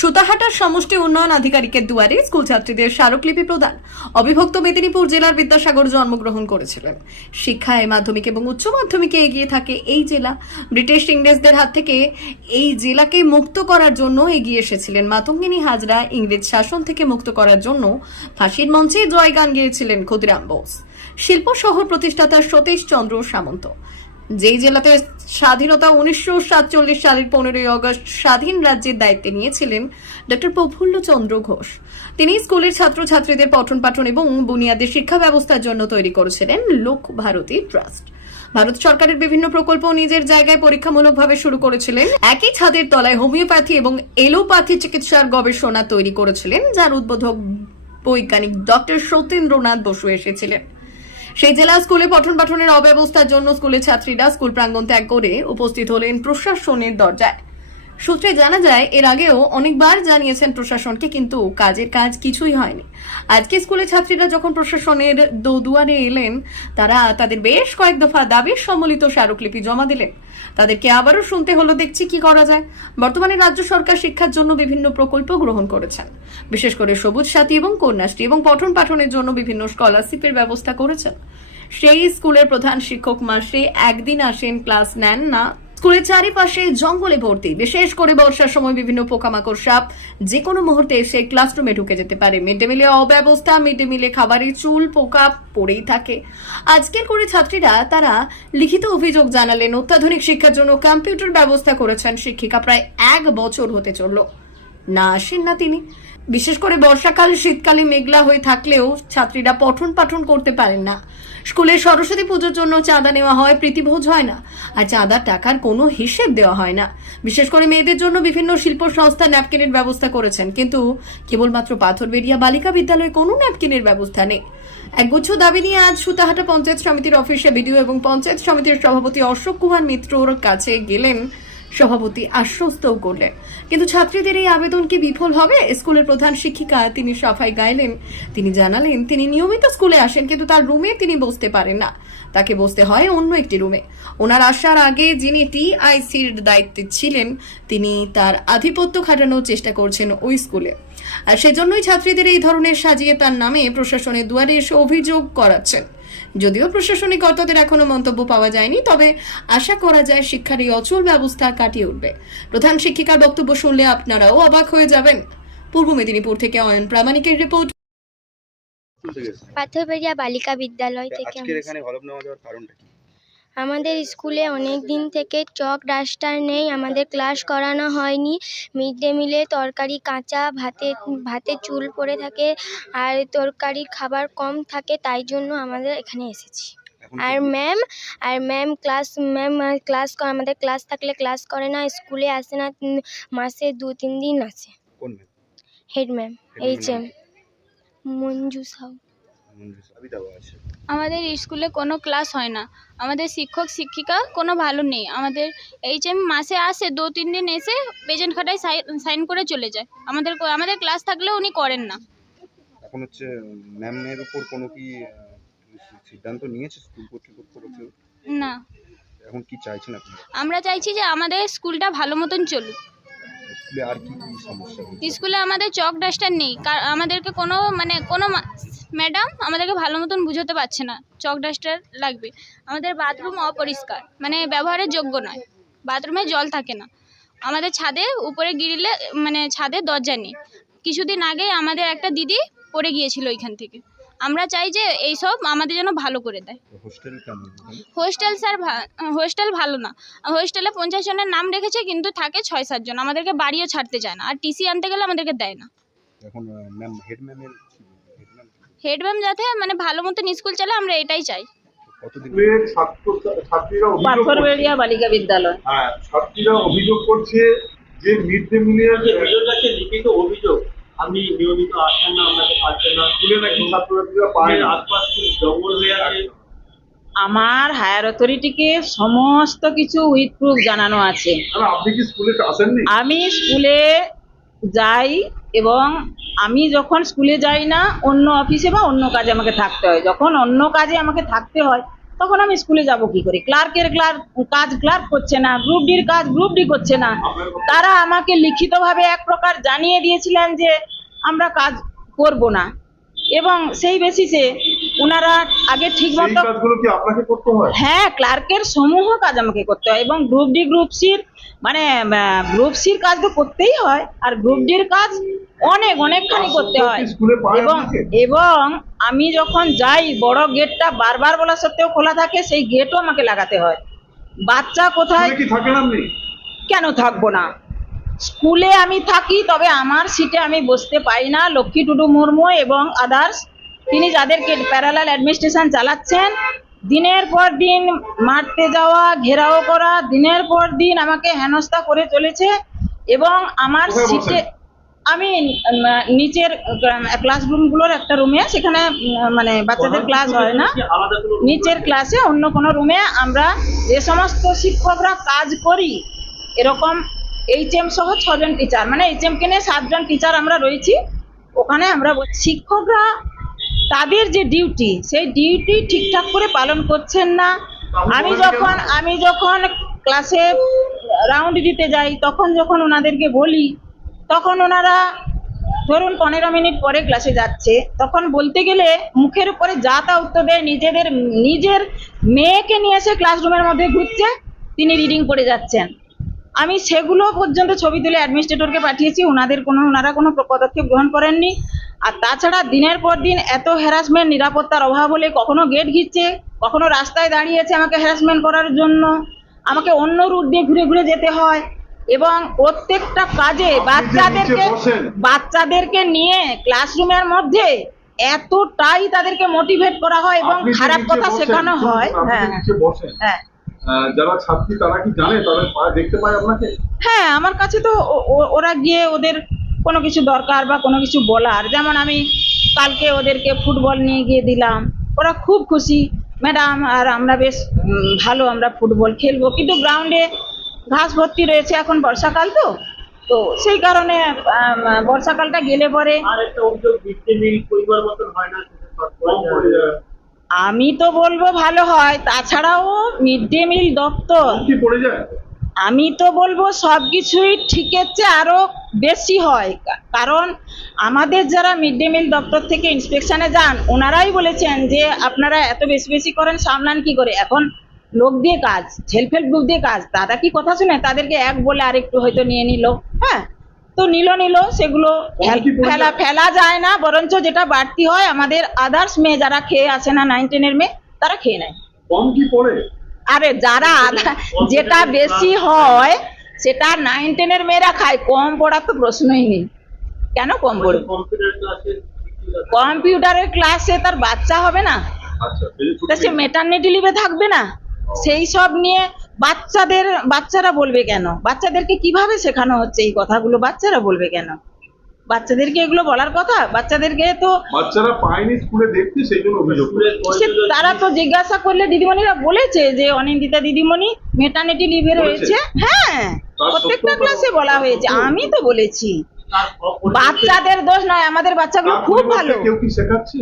সুতাহাটার সমষ্টি উন্নয়ন আধিকারিকের দুয়ারে স্কুল ছাত্রীদের স্মারকলিপি প্রদান। অবিভক্ত মেদিনীপুর জেলার বিদ্যাসাগর জন্মগ্রহণ করেছিলেন। শিক্ষায় মাধ্যমিক এবং উচ্চ মাধ্যমিকে এগিয়ে থাকে এই জেলা। ব্রিটিশ ইংরেজদের হাত থেকে এই জেলাকে মুক্ত করার জন্য এগিয়ে এসেছিলেন মাতঙ্গিনী হাজরা। ইংরেজ শাসন থেকে মুক্ত করার জন্য ফাঁসির মঞ্চে জয়গান গেয়েছিলেন ক্ষুদিরাম বোস। শিল্প শহর প্রতিষ্ঠাতা সতীশ চন্দ্র সামন্ত। যেই জেলাতে স্বাধীনতা 1947 সালের 15ই অগস্ট স্বাধীন রাজ্যের দায়িত্বে নিয়েছিলেন ডক্টর প্রফুল্ল চন্দ্র ঘোষ। তিনি স্কুলের ছাত্রছাত্রীদের পঠন পাঠন এবং বুনিয়াদী শিক্ষা ব্যবস্থার জন্য তৈরি করেছিলেন লোক ভারতী ট্রাস্ট। ভারত সরকারের বিভিন্ন প্রকল্প নিজের জায়গায় পরীক্ষামূলকভাবে শুরু করেছিলেন। একই ছাদের তলায় হোমিওপ্যাথি এবং এলোপ্যাথি চিকিৎসার গবেষণা তৈরি করেছিলেন, যার উদ্বোধক বৈজ্ঞানিক ডক্টর সত্যেন্দ্রনাথ বসু এসেছিলেন। সেই জেলা স্কুলে পঠন পাঠনের অব্যবস্থার জন্য স্কুলের ছাত্রীরা স্কুল প্রাঙ্গণ ত্যাগ করে উপস্থিত হলেন প্রশাসনের দরজায়। সূত্রে জানা যায়, এর আগেও অনেকবার জানিয়েছেন প্রশাসনকে, কিন্তু কাজের কাজ কিছুই হয়নি। আজকে স্কুলের ছাত্রীরা যখন প্রশাসনের দুয়ারে এলেন, তারা তাদের বেশ কয়েক দফা দাবির সম্মিলিত স্মারকলিপি জমা দিলেন। তাদেরকে আবারও শুনতে হলো, দেখছি কি করা যায়। বর্তমানে রাজ্য সরকার শিক্ষার জন্য বিভিন্ন প্রকল্প গ্রহণ করেছেন, বিশেষ করে সবুজ সাথী এবং কন্যাশ্রী, এবং পঠন পাঠনের জন্য বিভিন্ন স্কলারশিপের ব্যবস্থা করেছেন। সেই স্কুলের প্রধান শিক্ষক মাসে একদিন আসেন, ক্লাস নেন না। স্কুলের চারিপাশে জঙ্গলে ভর্তি, বিশেষ করে বর্ষার সময় বিভিন্ন পোকামাকড়, সাপ যে কোনো মুহূর্তে এসে ক্লাসরুমে ঢুকে যেতে পারে। মিড ডে মিলে অব্যবস্থা, মিড ডে মিলে খাবারে চুল পোকা পড়েই থাকে। আজকের করে ছাত্রীরা তারা লিখিত অভিযোগ জানালেন। অত্যাধুনিক শিক্ষার জন্য কম্পিউটার ব্যবস্থা করেছেন শিক্ষিকা। প্রায় 1 বছর হতে চলল, না আসেন না তিনি। বিশেষ করে বর্ষাকাল, শীতকালে মেঘলা হয়ে থাকলেও ছাত্রীরা পঠন পাঠন করতে পারেন না। স্কুলে সরস্বতী পুজোর জন্য চাঁদা নেওয়া হয়, প্রীতিভোজ হয় না, আর চাঁদার টাকার কোনো হিসেব দেওয়া হয় না। বিশেষ করে মেয়েদের জন্য বিভিন্ন শিল্প সংস্থা ন্যাপকিনের ব্যবস্থা করেছেন, কিন্তু কেবলমাত্র পাথরবেড়িয়া বালিকা বিদ্যালয়ে কোনো ন্যাপকিনের ব্যবস্থা নেই। একগুচ্ছ দাবি নিয়ে আজ সুতাহাটা পঞ্চায়েত সমিতির অফিসে বিডিও এবং পঞ্চায়েত সমিতির সভাপতি অশোক কুমার মিত্রর কাছে গেলেন। সভাপতি আশ্বস্তও করলেন, কিন্তু ছাত্রীদের এই আবেদন কি বিফল হবে? স্কুলের প্রধান শিক্ষিকা তিনি সাফাই গাইলেন। তিনি জানালেন, তিনি নিয়মিত স্কুলে আসেন, কিন্তু তার রুমে তিনি বসতে পারেন না, তাকে বসতে হয় অন্য একটি রুমে। ওনার আসার আগে যিনি টিআইসির দায়িত্বে ছিলেন, তিনি তার আধিপত্য খাটানোর চেষ্টা করছেন ওই স্কুলে। আর সেজন্যই ছাত্রীদের এই ধরনের সাজিয়ে তার নামে প্রশাসনের দুয়ারে এসে অভিযোগ করাচ্ছেন। যদিও প্রশাসনিক কর্তাদের এখনো মন্তব্য পাওয়া যায়নি, তবে আশা করা যায় শিক্ষার এই অচল ব্যবস্থা কাটিয়ে উঠবে। প্রধান শিক্ষিকার বক্তব্য শুনলে আপনারাও অবাক হয়ে যাবেন। পূর্ব মেদিনীপুর থেকে অয়ন প্রামাণিকের রিপোর্ট। পাথরবেড়িয়া বালিকা বিদ্যালয় থেকে। আজকের এখানে হলফ নেওয়া যাওয়ার কারণটা কি? আমাদের স্কুলে অনেক দিন থেকে চক ডাস্টার নেই, আমাদের ক্লাস করানো হয়নি। মিড ডে মিলে তরকারি কাঁচা, ভাতে চুল পড়ে থাকে, আর তরকারির খাবার কম থাকে, তাই জন্য আমাদের এখানে এসেছি। আর ম্যাম আমাদের ক্লাস থাকলে ক্লাস করে না, স্কুলে আসে না, মাসে 2-3 দিন আসে। কোন ma'am? Head ma'am HM Manju Sau. আমাদের স্কুলে কোনো ক্লাস হয় না, আমাদের শিক্ষক শিক্ষিকা কোনো ভালো নেই। আমাদের HM মাসে আসে, 2-3 দিন এসে পেজেন্ট খাতায় সাইন করে চলে যায়। আমাদের ক্লাস থাকলেও উনি করেন না। এখন হচ্ছে ম্যামের উপর কোনো কি সিদ্ধান্ত নিয়েছে স্কুল কর্তৃপক্ষ? না। এখন কি চাইছেন আপনি? আমরা চাইছি যে আমাদের স্কুলটা ভালো মতন চলুক। স্কুলে আর কি কি সমস্যা হচ্ছে? স্কুলে আমাদের চক ডাস্টার নেই, আমাদেরকে কোনো ম্যাডাম আমাদেরকে ভালো মতন বুঝাতে পারছে না চক ডাস্টার লাগবে। আমাদের বাথরুম অপরিষ্কার, ব্যবহারের যোগ্য নয়, বাথরুমে জল থাকে না। আমাদের ছাদে উপরে গিরিলে ছাদে দরজা নেই। কিছুদিন আগে আমাদের একটা দিদি পড়ে গিয়েছিল ওইখান থেকে। আমরা চাই যে এইসব আমাদের জন্য ভালো করে দেয়। হোস্টেল ভালো না, হোস্টেলে 50 জনের নাম রেখেছে, কিন্তু থাকে 6-7 জন। আমাদেরকে বাড়িও ছাড়তে চায় না, আর টিসি আনতে গেলে আমাদেরকে দেয় না। এখন হেড ম্যাম যাতে ভালো মতন স্কুল চালে, আমরা এটাই চাই। পাথরবেড়িয়া বালিকা বিদ্যালয়। হ্যাঁ, ছাত্রীরা অভিযোগ করছে যে মিড ডে মিলের লিখিত অভিযোগ, আপনি নিয়মিত আসেন না, আপনাকে পাচ্ছেন না, স্কুলে নাকি ছাত্রছাত্রীরা পায় না, আশপাশ জঙ্গল হয়ে আছে। আমার হায়ার অথরিটিকে সমস্ত কিছু উইথ প্রুফ জানানো আছে। আপনি কি স্কুলে আসেননি? আমি স্কুলে যাই, এবং আমি যখন স্কুলে যাই না, অন্য অফিসে বা অন্য কাজে আমাকে থাকতে হয়। যখন অন্য কাজে আমাকে থাকতে হয়, তখন আমি স্কুলে যাব কি করে? ক্লার্কের কাজ ক্লার্ক করছে না, গ্রুপ ডির কাজ গ্রুপ ডি করছে না। তারা আমাকে লিখিতভাবে এক প্রকার জানিয়ে দিয়েছিলেন যে আমরা কাজ করব না, এবং সেই বেসিসে ওনারা আগে ঠিক সেই মতো, কাজগুলো কি আপনাকে করতে হয়? হ্যাঁ, ক্লার্কের সমূহ কাজ আমাকে করতে হয়, এবং গ্রুপ ডি গ্রুপ সির মানে গ্রুপ সির কাজ তো করতেই হয়, আর গ্রুপ ডির কাজ অনেকখানি করতে হয়। স্কুলে পায় এবং আপনাকে? এবং আমি যখন যাই বড় গেটটা বারবার বলা সত্ত্বেও খোলা থাকে, সেই গেটও আমাকে লাগাতে হয়। বাচ্চা কোথায়? স্কুলে কি থাকেন আপনি? কেন থাকবো না? স্কুলে আমি থাকি, তবে আমার সিটে আমি বসতে পারি না। লক্ষ্মী টুডু মুর্মু এবং আদার্স, তিনি যাদেরকে প্যারালাল অ্যাডমিনিস্ট্রেশন চালাচ্ছেন, দিনের পর দিন মারতে যাওয়া, ঘেরাও করা, দিনের পর দিন আমাকে হেনস্থা করে চলেছে। এবং আমার কোথায় বসেন? সিটে আমি নিচের ক্লাসরুমগুলোর একটা রুমে, সেখানে মানে বাচ্চাদের ক্লাস হয় না, কি আলাদা কোনো room নিচের ক্লাসে অন্য কোনো রুমে আমরা যে সমস্ত শিক্ষকরা কাজ করি, এরকম HM সহ 6 জন টিচার, মানে HM কে নিয়ে 7 জন টিচার আমরা রয়েছি। ওখানে আমরা শিক্ষকরা তাদের যে ডিউটি, সেই ডিউটি ঠিকঠাক করে পালন করছেন না। আমি যখন ক্লাসে রাউন্ড দিতে যাই, তখন যখন ওনাদেরকে বলি, তখন ওনারা ধরুন 15 মিনিট পরে ক্লাসে যাচ্ছে, তখন বলতে গেলে মুখের উপরে যা তা উত্তর দেয়। নিজের মেয়েকে নিয়ে এসে ক্লাসরুমের মধ্যে ঘুরছে, তিনি রিডিং করে যাচ্ছেন। আমি সেগুলো পর্যন্ত ছবি তুলে অ্যাডমিনিস্ট্রেটরকে পাঠিয়েছি, ওনারা কোনো পদক্ষেপ গ্রহণ করেননি। আর তাছাড়া দিনের পর দিন এত হ্যারাসমেন্ট, নিরাপত্তার অভাব হলে কখনো গেট ঘিরছে, কখনো রাস্তায় দাঁড়িয়েছে আমাকে হ্যারাসমেন্ট করার জন্য, আমাকে অন্য রুট দিয়ে ঘুরে ঘুরে যেতে হয়। এবং প্রত্যেকটা কাজে বাচ্চাদেরকে নিয়ে ক্লাসরুমের মধ্যে এতটাই তাদেরকে মোটিভেট করা হয় এবং আপনি যে খারাপ নিচে কথা বসেন, শেখানো হয়। আপনি যে হ্যাঁ, নিচে বসেন, হ্যাঁ, যারা ছাত্রী তারা কি জানে, তাদের দেখতে পায় আপনাকে? হ্যাঁ, আমার কাছে তো ওরা গিয়ে ওদের কোনো কিছু দরকার বা কোনো কিছু বলার, যেমন আমি কালকে ওদেরকে ফুটবল নিয়ে গিয়ে দিলাম, ওরা খুব খুশি, ম্যাডাম আর আমরা বেশ ভালো আমরা ফুটবল খেলবো, কিন্তু গ্রাউন্ডে ঘাস ভর্তি রয়েছে, এখন বর্ষাকাল তো সেই কারণে বর্ষাকালটা গেলে পরে আর একটা অভিযোগ, মিড ডে মিল পরিবার মতন হয় না, সেটা short কম পড়ে পড়ে যায়। যায়। আমি তো বলবো ভালো হয়। তাছাড়াও মিড ডে মিল দপ্তর, কম কি পড়ে যায়? আমি তো বলবো সবকিছুই ঠিকের চেয়ে আরো বেশি হয়। কারণ আমাদের যারা মিড ডে মিল দপ্তর থেকে ইন্সপেকশনে যান, ওনারাই বলেছেন যে আপনারা এত বেশি করেন, সামলান কি করে? এখন লোক দিয়ে কাজ, সেলফ হেল্প গ্রুপ দিয়ে কাজ, তারা কি কথা শুনে? তাদেরকে এক বলে আরেকটু হয়তো নিয়ে নিল, হ্যাঁ, তো নিল, সেগুলো ফেলা যায় না, বরঞ্চ যেটা বাড়তি হয়, আমাদের আদার্স মেয়ে যারা খেয়ে আসে না, 9-10 মেয়ে, তারা খেয়ে নেয়। কম কি পড়ে? আরে যেটা বেশি হয় সেটা 9-10 মেয়েরা খায়, কম পড়ার তো প্রশ্নই নেই। কেন কম পড়বে? কম্পিউটার ক্লাসে কম্পিউটারের ক্লাসে তার বাচ্চা হবে না, আচ্ছা, এই যে তা সে মেটারনিটি লিভে থাকবে না? সেই সব নিয়ে বাচ্চারা বলবে কেন? বাচ্চাদেরকে কিভাবে শেখানো হচ্ছে এই কথাগুলো? বাচ্চারা বলবে কেন? বাচ্চাদেরকে এগুলো বলার কথা? বাচ্চাদেরকে তো বাচ্চারা পায়নি স্কুলে দেখতে, সেই জন্য অভিযোগ করে। তারা তো জিজ্ঞাসা করলে দিদিমণিরা বলেছে যে অনিন্দিতা দিদিমণি মেটারনিটি লিভে রয়েছে। হ্যাঁ, তার প্রত্যেকটা সত্ত্বেও ক্লাসে বলা হয়েছে, আমি তো বলেছি। তার বাচ্চাদের দোষ নয়, আমাদের বাচ্চাগুলো তার খুব পরিবর্তে ভালো। কেউ কি শেখাচ্ছে?